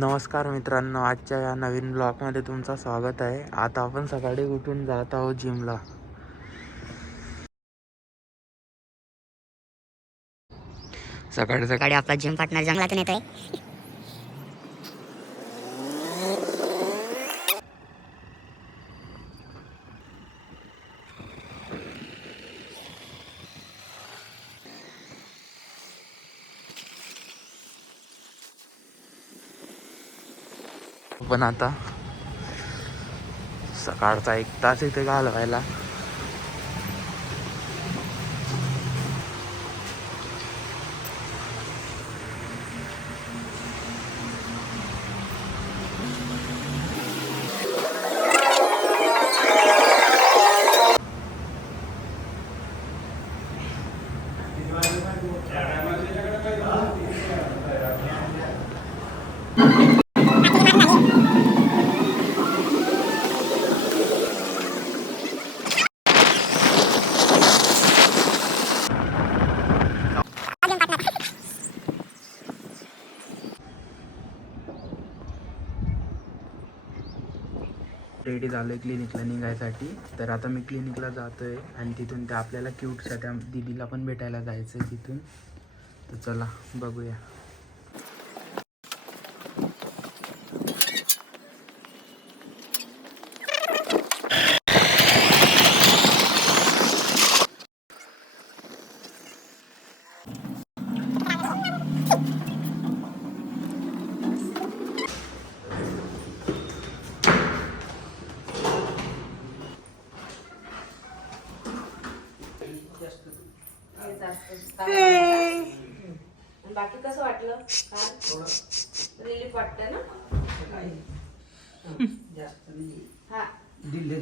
नमस्कार मित्रांनो, आजच्या या नवीन ब्लॉगमध्ये तुमचं स्वागत आहे. आता आपण सकाळी उठून जात आहोत जिमला. सकाळी सकाळी आपला जिम पार्टनर जंगलातून येतोय. पण आता सकाळचा 1 तास इथे घालवायला रेडी झालो आहे क्लिनिकला निघायसाठी. तर आता मी क्लिनिकला जातो आहे आणि तिथून ते आपल्याला क्यूटच्या त्या दीदीला पण भेटायला जायचं आहे तिथून. तर चला बघूया. बाकी कसं वाटलं? रिलीफ वाटतं ना? हा ढिल्ले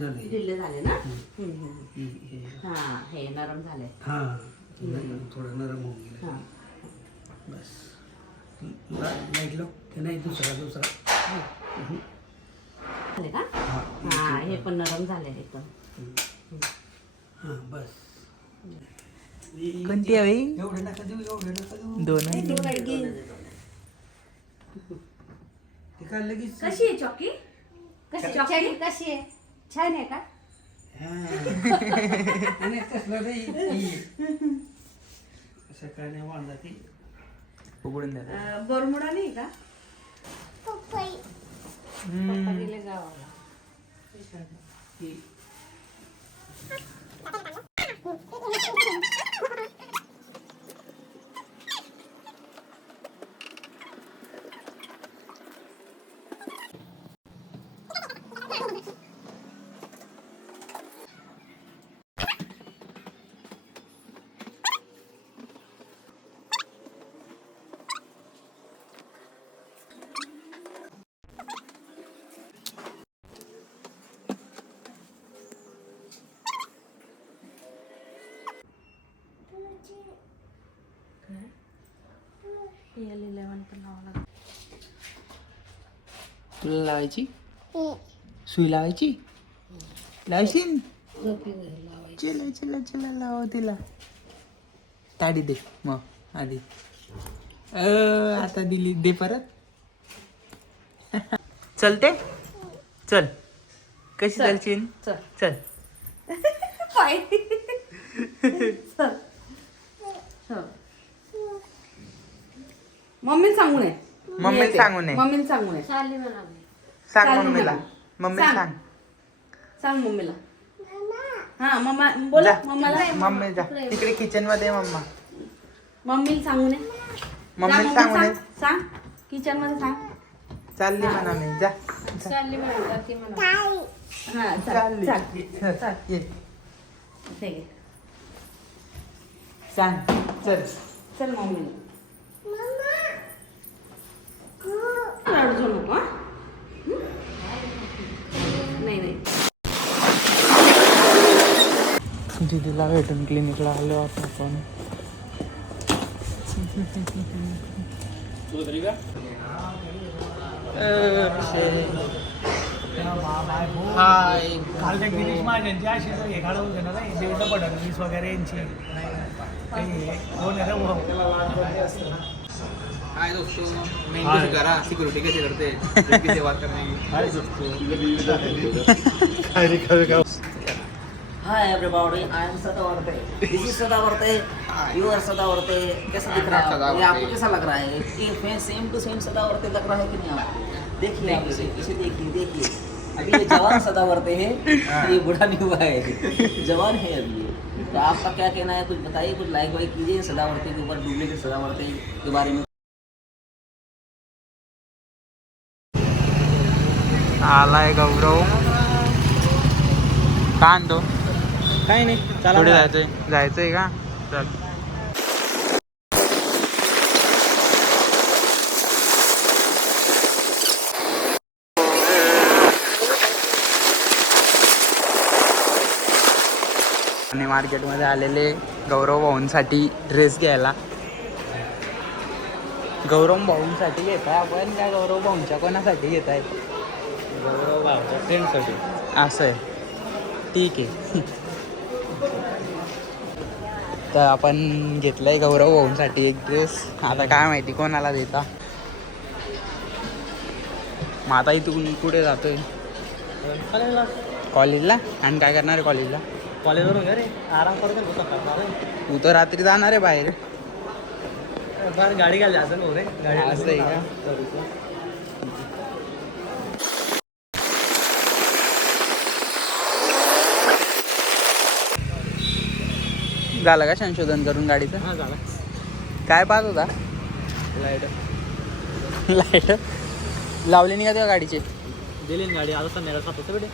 झाले ना? हा हे नरम झाले. थोडं नरम होऊन गेलं. बस लाईट लो की नाही दुसरा झाले का? हा हे पण नरम झाले एकदम. हां बस. कोणती हवी? एवढे नका देऊ. दोन ते काय लगेच कशी आहे चॉकी? चॉकी कशी आहे? छान आहे का? आणि तसलं नाही. असं काय नाही वांदा ती उघडून द्या. बरमुडा नाही का? पप्पा गेले गावाला. तुला लावायची? सुई लावायची? लावायची? चला चला चला लावा तिला. ताडी दे मग आधी. आता दिली, दे परत. चलते चल. कशी चालशील? चल. चल. पाय. चल. मम्मी सांगू नये. मम्मीला सांगू नये. मम्मीला सांगू नये. सांग मम्मीला. मम्मीला सांग. सांग मम्मीला. हा मम्मा बोला मम्माला. मम्मी जा तिकडे किचन मध्ये. मम्मीला सांगू नये. मम्मीला सांगू नये. सांग किचन मध्ये सांग. चालली म्हणा मी. जा चालली म्हणा. हा चालली. चाल. ये. ठीक आहे. सांग. चल चल मम्मीला. रडू नको. नाही नाही. दीदीला भेटून क्लिनिकला आलो आता आपण. हाय. कालच्या गिरीश महाजनची अशी हे काढून घेणार आहे. देवेंद्र फडणवीस वगैरे यांची कोण आहे रे? हाय दोस्तों, मैं इनको सिखा रहा सिक्योरिटी कैसे करते हैं, जबकि सेवा करने की। Hi everybody, I am Sadaवर्ते. This is Sadaवर्ते. You are Sadaवर्ते. कैसा दिख रहा है आपको? ये आपको कैसा लग रहा है? ये सेम टू सेम सदावर्ते लग रहा है कि नहीं आपको? देखिए आप इसे देखिए. अभी ये जवान सदावर्ते है, ये बूढ़ा नहीं हुआ है, जवान है अभी ये. तो आपका क्या कहना है? कुछ बताइए, कुछ लाइक वाइक कीजिए सदावर्ते के ऊपर, डुप्लीकेट सदावर्ते के बारे में. आलाय गौरव. का आणतो? काही नाही पुढे जायचंय का? चल. आणि मार्केटमध्ये आलेले गौरव भाऊंसाठी ड्रेस घ्यायला. गौरव भाऊंसाठी घेत आहे आपण का गौरव भाऊंच्या कोणासाठी घेत आहे? गौरव भाऊच्या फ्रेंडसाठी. असं आहे, ठीक आहे. तर आपण घेतलंय गौरव भाऊंसाठी एक ड्रेस. आता काय माहिती कोणाला देता. मग आता इथून कुठे जातोय? कॉलेजला. आणि काय करणार आहे कॉलेजला? कॉलेजवरून घरी आराम करतो सकाळ. तू तर रात्री जाणार आहे बाहेर. गाडी घ्यायला असं रे गाडी. असं आहे का? झालं का संशोधन करून गाडीचं? हां झाला. काय पाहत होता? लाईट लावली नाही का तेव्हा गाडीची? दिली ना गाडी. आता संध्याकाळ 7 वाजता भेटे.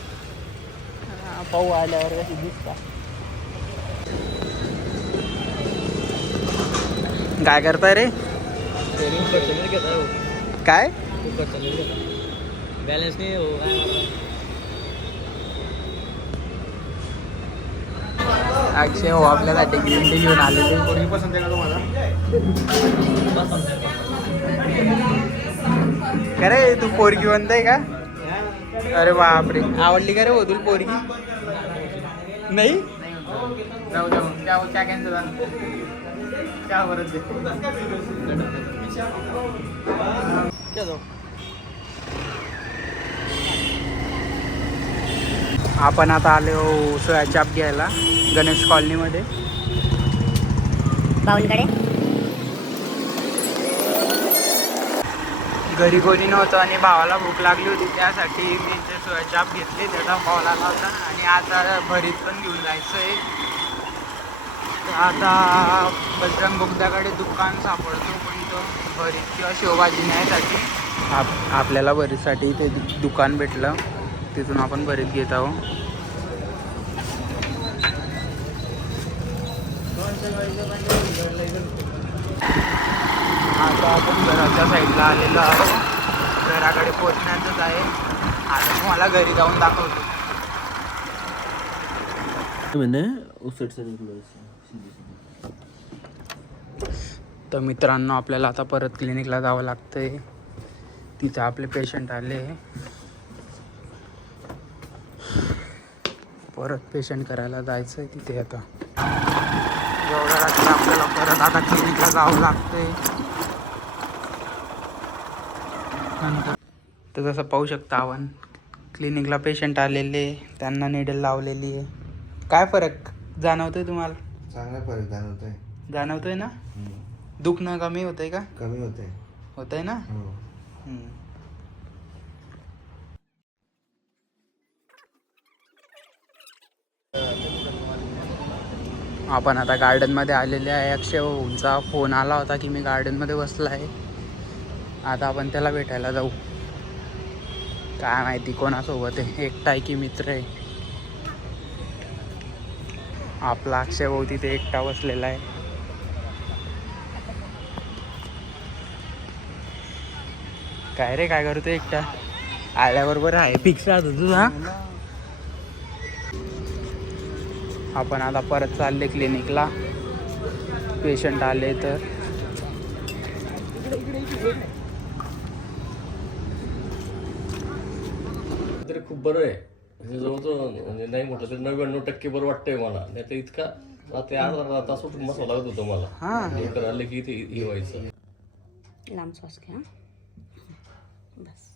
पाहू आल्यावर कशी दिसता. काय करताय रे? काय बॅलन्स नाही हो. अक्षय हो आपल्यासाठी ग्रीन टी घेऊन आलेले. पसंत आहे का तुम्हाला? का रे तू पोरगी म्हणताय का? अरे बापरे, आवडली का रे हो तुला पोरगी? नाही जाऊ जाऊ क्या कॅन्सल क्या बरं आपण आता आलो सोया चाप घ्यायला गणेश कॉलनीमध्ये. भाऊंकडे घरी कोणी नव्हतं आणि भावाला भूक लागली होती, त्यासाठी मी ते सोया चाप घेतले. त्याचा भाव आला होता आणि आता भरीत पण घेऊन जायचं आहे. आता बजरंग बोगद्याकडे दुकान सापडतो कोणतं भरीत किंवा शेवभाजी न्यायसाठी. आपल्याला भरीतसाठी ते दुकान भेटलं, तिथून आपण भरीत घेत आहोत. आता आपण घराच्या साईडला आलेलो आहोत. घराकडे पोचण्याचंच आहे. आता तुम्हाला घरी जाऊन दाखवतो. तर मित्रांनो, आपल्याला आता परत क्लिनिकला जावं लागतंय. तिथे आपले पेशंट आले. परत पेशंट करायला जायचं आहे तिथे. आता एवढ्या रात्री आपल्याला परत आता क्लिनिकला जावं लागतंय. नंतर तर जसं पाहू शकता आपण क्लिनिकला पेशंट आलेले, त्यांना निडल लावलेली आहे. काय फरक जाणवतोय तुम्हाला? चांगला फरक जाणवतोय. जाणवतोय ना? दुखणं कमी होतंय का? कमी होतंय. होतंय ना? हो. आपण आता गार्डनमध्ये आलेले आहे. अक्षय भाऊंचा फोन आला होता की मी गार्डनमध्ये बसला आहे. आता आपण त्याला भेटायला जाऊ. काय माहिती कोणासोबत आहे, एकटा आहे की मित्र आहे. आपला अक्षय भाऊ तिथे एकटा बसलेला आहे. काय रे, काय करतो एकटा? आल्याबरोबर आहे फिक्स राहतो तुझा. आपण आता परत चालले क्लिनिकला. पेशंट आले तर तरी खूप बरं आहे. जवळजवळ म्हणजे नाही म्हटलं तरी 99% बरं वाटतंय मला. नाही तर इतका ते अर्धा तास उठून बसावं लागत होतं मला. हे करायला की इथे हे व्हायचं. लांब सॉस घ्या. बस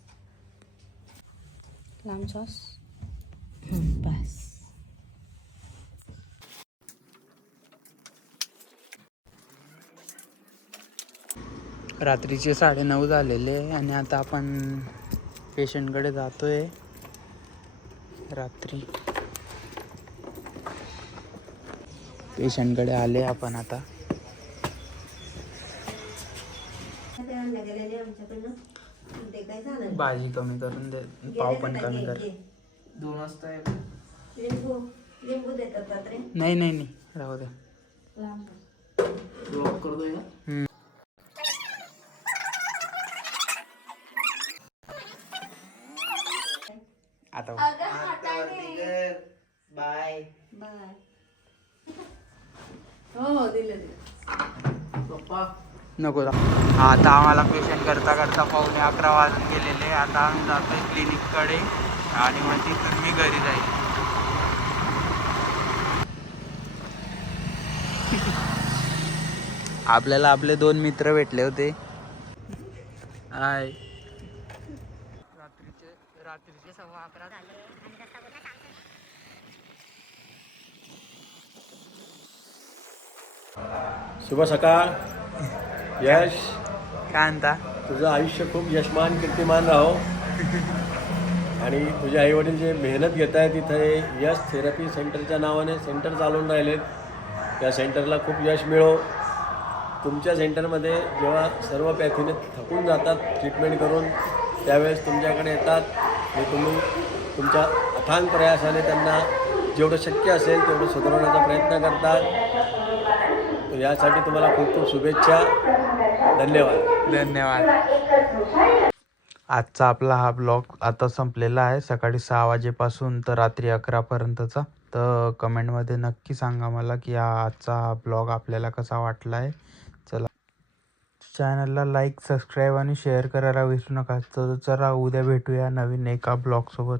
लांब सॉस. बस. रात्रीचे 9:30 झालेले आणि आता आपण पेशंटकडे जातोय. रात्री पेशंटकडे आले आपण आता. भाजी कमी करून दे, पाव पण कमी कर. 2 वाजता नाही नाही नाही राहू दे. ड्रॉप कर दो यार. आता बाय. हो दिलं. पप्पा नको आता आम्हाला पेशंट करता करता 11:15 वाजून गेलेले. आता आम्ही जातोय क्लिनिककडे आणि मग तिथून मी घरी जाईल. आपल्याला आपले 2 मित्र भेटले होते. हाय. रात्रीचे 11:15 झाले. शुभ सकाळ. यश, काय म्हणता? तुझं आयुष्य खूप यशमान कीर्तिमान राहो. आणि तुझे आईवडील जे मेहनत घेत आहेत तिथे यश थेरपी सेंटरच्या नावाने सेंटर चालवून राहिलेत. त्या सेंटरला खूप यश मिळो. तुमच्या सेंटरमध्ये जेव्हा सर्व पॅथीने थकून जातात ट्रीटमेंट करून, त्यावेळेस तुमच्याकडे येतात आणि तुम्ही तुमच्या अथांग प्रयासाने त्यांना जेवढं शक्य असेल तेवढं सुधारवण्याचा प्रयत्न करतात. यासाठी तुम्हाला खूप खूप शुभेच्छा. धन्यवाद. धन्यवाद. आजचा आपला हा ब्लॉग आता संपलेला आहे. सकाळी 6 वाजेपासून तर रात्री 11पर्यंतचा. तर कमेंटमध्ये नक्की सांगा मला की आजचा हा ब्लॉग आपल्याला कसा वाटला आहे. चला, चॅनलला लाईक, सबस्क्राईब आणि शेअर करायला विसरू नका. तर चला उद्या भेटूया नवीन एका ब्लॉगसोबत.